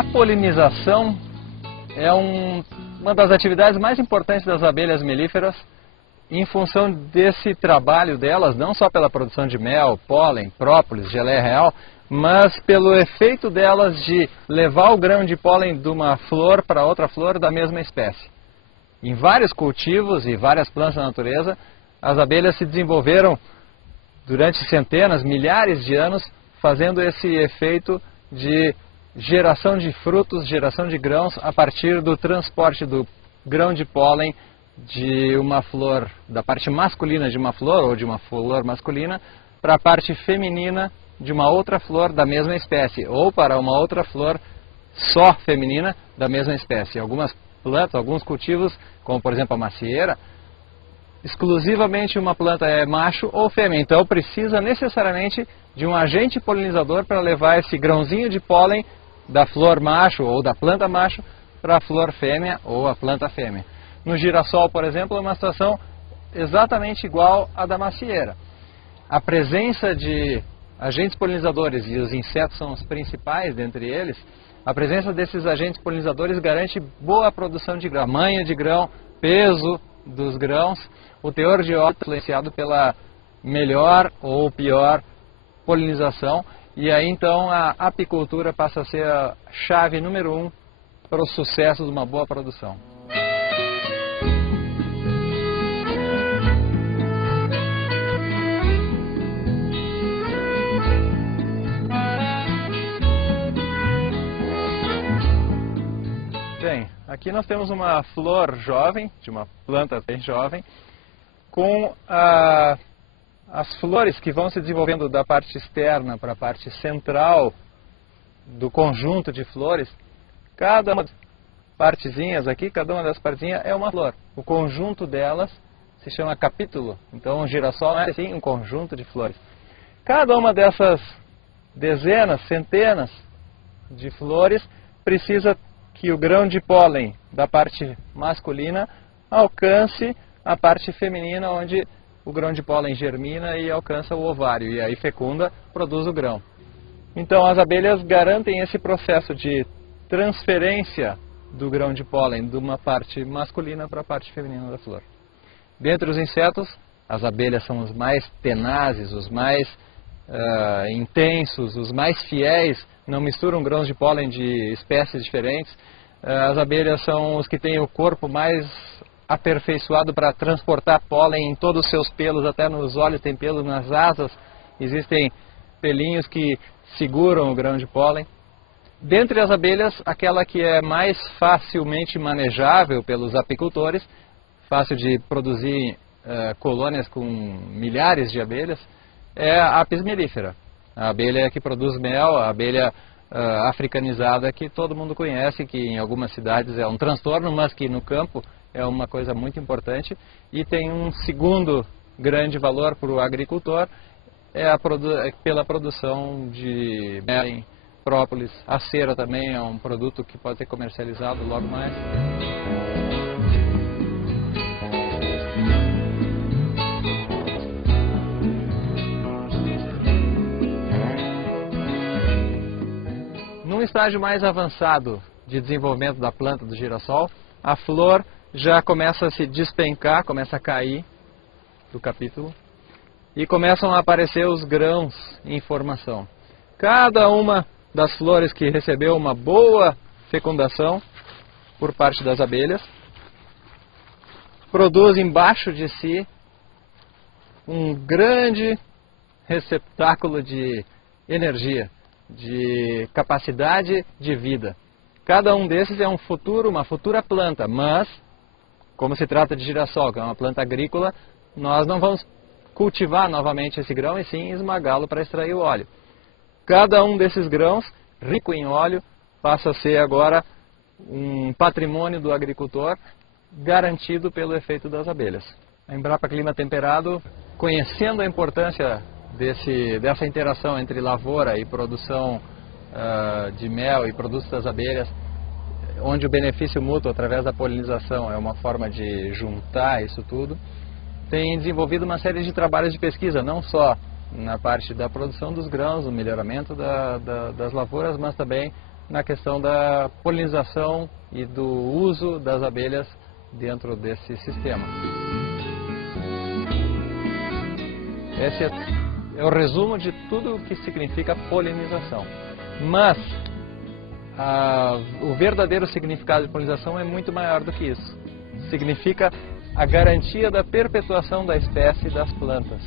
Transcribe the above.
A polinização é uma das atividades mais importantes das abelhas melíferas, em função desse trabalho delas, não só pela produção de mel, pólen, própolis, geleia real, mas pelo efeito delas de levar o grão de pólen de uma flor para outra flor da mesma espécie. Em vários cultivos e várias plantas da natureza, as abelhas se desenvolveram durante centenas, milhares de anos, fazendo esse efeito de geração de frutos, geração de grãos, a partir do transporte do grão de pólen de uma flor, da parte masculina de uma flor ou de uma flor masculina, para a parte feminina de uma outra flor da mesma espécie, ou para uma outra flor só feminina da mesma espécie. Algumas plantas, alguns cultivos, como por exemplo a macieira, exclusivamente uma planta é macho ou fêmea, então precisa necessariamente de um agente polinizador para levar esse grãozinho de pólen da flor macho ou da planta macho para a flor fêmea ou a planta fêmea. No girassol, por exemplo, é uma situação exatamente igual à da macieira. A presença de agentes polinizadores, e os insetos são os principais dentre eles, a presença desses agentes polinizadores garante boa produção de grão, tamanho de grão, peso dos grãos, o teor de óleo influenciado pela melhor ou pior polinização, e aí então a apicultura passa a ser a chave número 1 para o sucesso de uma boa produção. Bem, aqui nós temos uma flor jovem, de uma planta bem jovem, com as flores que vão se desenvolvendo da parte externa para a parte central do conjunto de flores. Cada uma das partezinhas aqui, cada uma das partezinhas é uma flor. O conjunto delas se chama capítulo. Então, um girassol é assim, um conjunto de flores. Cada uma dessas dezenas, centenas de flores precisa que o grão de pólen da parte masculina alcance a parte feminina, onde o grão de pólen germina e alcança o ovário, e aí fecunda, produz o grão. Então as abelhas garantem esse processo de transferência do grão de pólen de uma parte masculina para a parte feminina da flor. Dentre os insetos, as abelhas são os mais tenazes, os mais intensos, os mais fiéis, não misturam grãos de pólen de espécies diferentes. As abelhas são os que têm o corpo mais aperfeiçoado para transportar pólen em todos os seus pelos, até nos olhos tem pelo, nas asas existem pelinhos que seguram o grão de pólen. Dentre as abelhas, aquela que é mais facilmente manejável pelos apicultores, fácil de produzir colônias com milhares de abelhas, é a Apis mellifera. A abelha que produz mel, a abelha africanizada que todo mundo conhece, que em algumas cidades é um transtorno, mas que no campo é uma coisa muito importante. E tem um segundo grande valor para o agricultor, pela produção de mel em própolis. A cera também é um produto que pode ser comercializado logo mais. Num estágio mais avançado de desenvolvimento da planta do girassol, a flor já começa a se despencar, começa a cair do capítulo e começam a aparecer os grãos em formação. Cada uma das flores que recebeu uma boa fecundação por parte das abelhas produz embaixo de si um grande receptáculo de energia, de capacidade de vida. Cada um desses é uma futura planta, mas como se trata de girassol, que é uma planta agrícola, nós não vamos cultivar novamente esse grão e sim esmagá-lo para extrair o óleo. Cada um desses grãos, rico em óleo, passa a ser agora um patrimônio do agricultor, garantido pelo efeito das abelhas. A Embrapa Clima Temperado, conhecendo a importância dessa interação entre lavoura e produção de mel e produtos das abelhas, onde o benefício mútuo através da polinização é uma forma de juntar isso tudo, tem desenvolvido uma série de trabalhos de pesquisa, não só na parte da produção dos grãos, no melhoramento das lavouras, mas também na questão da polinização e do uso das abelhas dentro desse sistema. Esse é o resumo de tudo o que significa polinização. Mas o verdadeiro significado de polinização é muito maior do que isso. Significa a garantia da perpetuação da espécie das plantas.